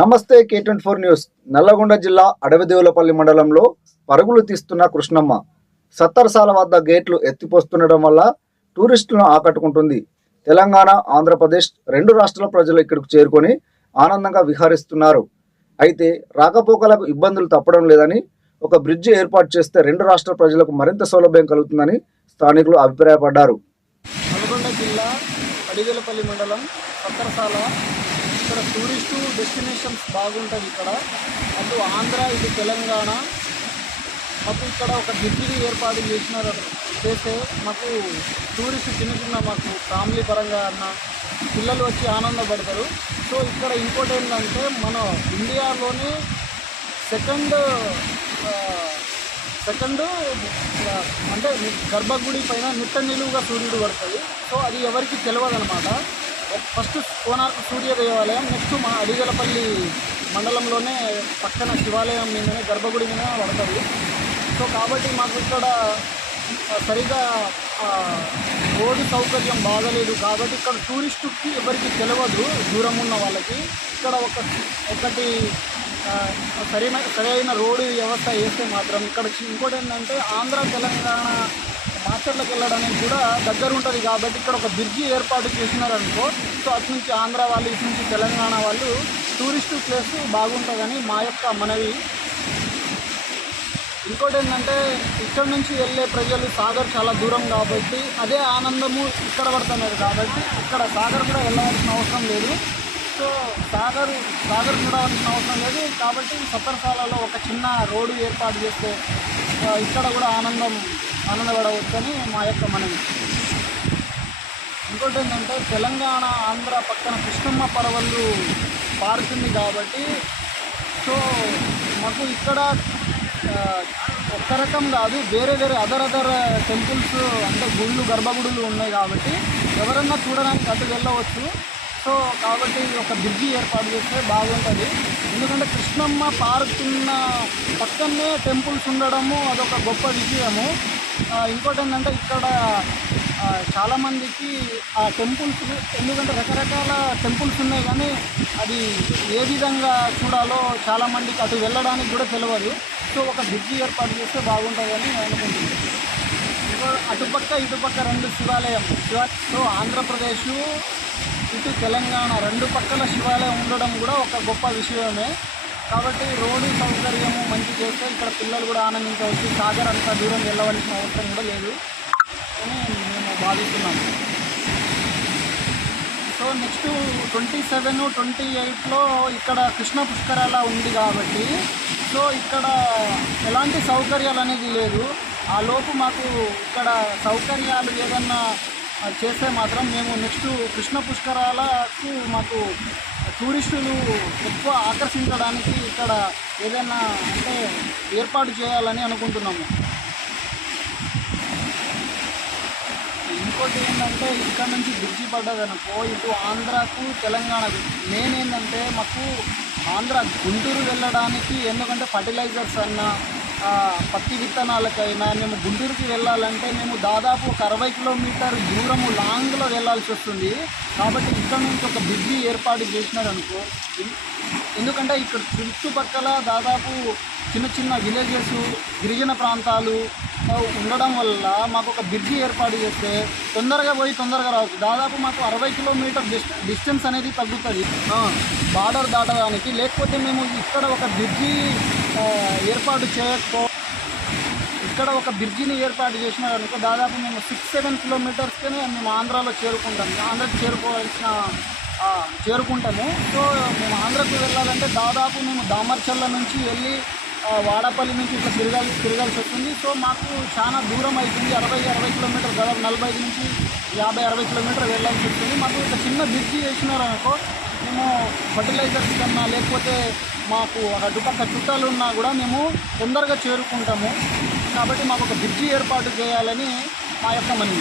నమస్తే K24 news. Nalgonda జిల్లా అడవిదేవులపల్లి మండలంలో పరుగులు తీస్తున్న కృష్ణమ్మ సత్తరసాల వద్ద గేట్లు ఎత్తిపోస్తుండడం వల్ల టూరిస్టులను ఆకట్టుకుంటుంది. తెలంగాణ, ఆంధ్రప్రదేశ్ రెండు రాష్ట్రాల ప్రజలు ఇక్కడికి చేరుకొని ఆనందంగా విహరిస్తున్నారు. అయితే రాకపోకలకు ఇబ్బందులు తప్పడం లేదని, ఒక బ్రిడ్జి ఏర్పాటు చేస్తే రెండు రాష్ట్రాల ప్రజలకు మరింత సౌలభ్యం కలుగుతుందని స్థానికులు అభిప్రాయపడ్డారు. నల్గొండ జిల్లా అడివేలపల్లి మండలం సత్తరసాల ఇక్కడ టూరిస్టు డెస్టినేషన్స్ బాగుంటుంది. ఇక్కడ అటు ఆంధ్ర ఇటు తెలంగాణ మాకు ఇక్కడ ఒక బ్రిడ్జిని ఏర్పాటు చేస్తే మాకు టూరిస్ట్ చిన్న మాకు ఫ్యామిలీ పరంగా అన్న పిల్లలు వచ్చి ఆనందపడతారు. సో ఇక్కడ ఇంకోటి ఏంటంటే మన ఇండియాలోనే సెకండ్ అంటే గర్భగుడి పైన నిట్ట నిలువుగా సూర్యుడు పడుతుంది. సో అది ఎవరికి తెలియదు అనమాట. ఫస్ట్ కోనార్క్ సూర్య దేవాలయం, నెక్స్ట్ మా అడివేలపల్లి మండలంలోనే పక్కన శివాలయం మీదనే గర్భగుడి మీద పడుతుంది. సో కాబట్టి మాకు ఇక్కడ సరిగా రోడ్డు సౌకర్యం బాగలేదు కాబట్టి ఇక్కడ టూరిస్టుకి ఎవరికి తెలియదు, దూరం ఉన్న వాళ్ళకి. ఇక్కడ ఒకటి సరైన రోడ్డు వ్యవస్థ వేస్తే మాత్రం ఇక్కడ ఇంకోటి ఏంటంటే ఆంధ్ర తెలంగాణ మార్కెట్లకు వెళ్ళడానికి కూడా దగ్గర ఉంటుంది కాబట్టి ఇక్కడ ఒక బ్రిడ్జి ఏర్పాటు చేసినారనుకో, సో అటు నుంచి ఆంధ్ర వాళ్ళు, ఇటు నుంచి తెలంగాణ వాళ్ళు టూరిస్టు ప్లేస్ బాగుంటుందని మా యొక్క మనవి. ఇంకోటి ఏంటంటే ఇక్కడ నుంచి వెళ్ళే ప్రజలు సాగర్ చాలా దూరం కాబట్టి అదే ఆనందము ఇక్కడ పడుతున్నారు కాబట్టి ఇక్కడ సాగర్ కూడా వెళ్ళవలసిన అవసరం లేదు. సో సాగర్ చూడవలసిన అవసరం లేదు కాబట్టి సత్తరసాలలో ఒక చిన్న రోడ్డు ఏర్పాటు చేస్తే ఇక్కడ కూడా ఆనందపడవచ్చని మా యొక్క మనవి. ఇంకోటి ఏంటంటే తెలంగాణ ఆంధ్ర పక్కన కృష్ణమ్మ పరవళ్ళు పారుతుంది కాబట్టి సో మాకు ఇక్కడ ఒక్క రకం కాదు, వేరే అదర్ టెంపుల్స్ అంటే గుళ్ళు, గర్భగుడులు ఉన్నాయి కాబట్టి ఎవరన్నా చూడడానికి అటు వెళ్ళవచ్చు. సో కాబట్టి ఒక బ్రిడ్జి ఏర్పాటు చేస్తే బాగుంటుంది. ఎందుకంటే కృష్ణమ్మ పారుతున్న పక్కనే టెంపుల్స్ ఉండడము అదొక గొప్ప విషయము. ఇంకోటి ఏంటంటే ఇక్కడ చాలామందికి ఆ టెంపుల్స్, ఎందుకంటే రకరకాల టెంపుల్స్ ఉన్నాయి కానీ అది ఏ విధంగా చూడాలో చాలామందికి అటు వెళ్ళడానికి కూడా తెలియదు. సో ఒక బ్రిడ్జి ఏర్పాటు చేస్తే బాగుంటుందని అనుకుంటున్నాను. ఇటుపక్క రెండు శివాలయం. సో ఆంధ్రప్రదేశ్ ఇటు తెలంగాణ రెండు పక్కల శివాలయం ఉండడం కూడా ఒక గొప్ప విషయమే. కాబట్టి రోడ్డు సౌకర్యము మంచి చేస్తే ఇక్కడ పిల్లలు కూడా ఆనందించవచ్చు. సాగర్ అంత దూరం వెళ్ళవలసిన అవసరం కూడా లేదు అని మేము భావిస్తున్నాము. సో నెక్స్ట్ 27, 28లో ఇక్కడ కృష్ణ పుష్కరాల ఉంది కాబట్టి సో ఇక్కడ ఎలాంటి సౌకర్యాలు అనేది లేదు. ఆ లోపు మాకు ఇక్కడ సౌకర్యాలు ఏదన్నా చేస్తే మాత్రం మేము నెక్స్ట్ కృష్ణ పుష్కరాలకు మాకు టూరిస్టులు ఎక్కువ ఆకర్షించడానికి ఇక్కడ ఏదైనా అంటే ఏర్పాటు చేయాలని అనుకుంటున్నాము. ఇంకోటి ఏంటంటే ఇక్కడ నుంచి బ్రిడ్జి పడ్డదనుకో ఇటు ఆంధ్రాకు తెలంగాణకు మెయిన్ ఏంటంటే మాకు ఆంధ్ర గుంటూరు వెళ్ళడానికి, ఎందుకంటే ఫర్టిలైజర్స్ అన్నా పత్తి విత్తనాలకైనా మేము గుంటూరుకి వెళ్ళాలంటే మేము దాదాపు ఒక 60 కిలోమీటర్ దూరము లాంగ్లో వెళ్ళాల్సి వస్తుంది. కాబట్టి ఇక్కడ నుంచి ఒక బ్రిడ్జి ఏర్పాటు చేసినారనుకో, ఎందుకంటే ఇక్కడ చుట్టుపక్కల దాదాపు చిన్న విలేజెస్, గిరిజన ప్రాంతాలు ఉండడం వల్ల మాకు ఒక బ్రిడ్జి ఏర్పాటు చేస్తే తొందరగా పోయి తొందరగా రావచ్చు. దాదాపు మాకు 60 కిలోమీటర్ డిస్టెన్స్ అనేది తగ్గుతుంది బార్డర్ దాటడానికి. లేకపోతే మేము ఇక్కడ ఒక బ్రిడ్జి ఇక్కడ ఒక బ్రిడ్జిని ఏర్పాటు చేసినారనుకో దాదాపు మేము 6-7 కిలోమీటర్స్కే మేము ఆంధ్రాలో చేరుకుంటాము. ఆంధ్రాకి చేరుకుంటాము. సో మేము ఆంధ్రాకి వెళ్ళాలంటే దాదాపు మేము దామర్చల్ల నుంచి వెళ్ళి వాడపల్లి నుంచి ఇట్లా తిరగాల్సి వస్తుంది. సో మాకు చాలా దూరం అవుతుంది. 60 కిలోమీటర్, దాదాపు 45 నుంచి 50-60 కిలోమీటర్ వెళ్ళాల్సి వస్తుంది. మాకు ఒక చిన్న బ్రిడ్జి వేసినారనుకో మేము ఫర్టిలైజర్స్ కన్నా లేకపోతే మాకు అటుపక్క చుట్టాలు ఉన్నా కూడా మేము తొందరగా చేరుకుంటాము. కాబట్టి మాకు ఒక బ్రిడ్జి ఏర్పాటు చేయాలని మా యొక్క మనవి.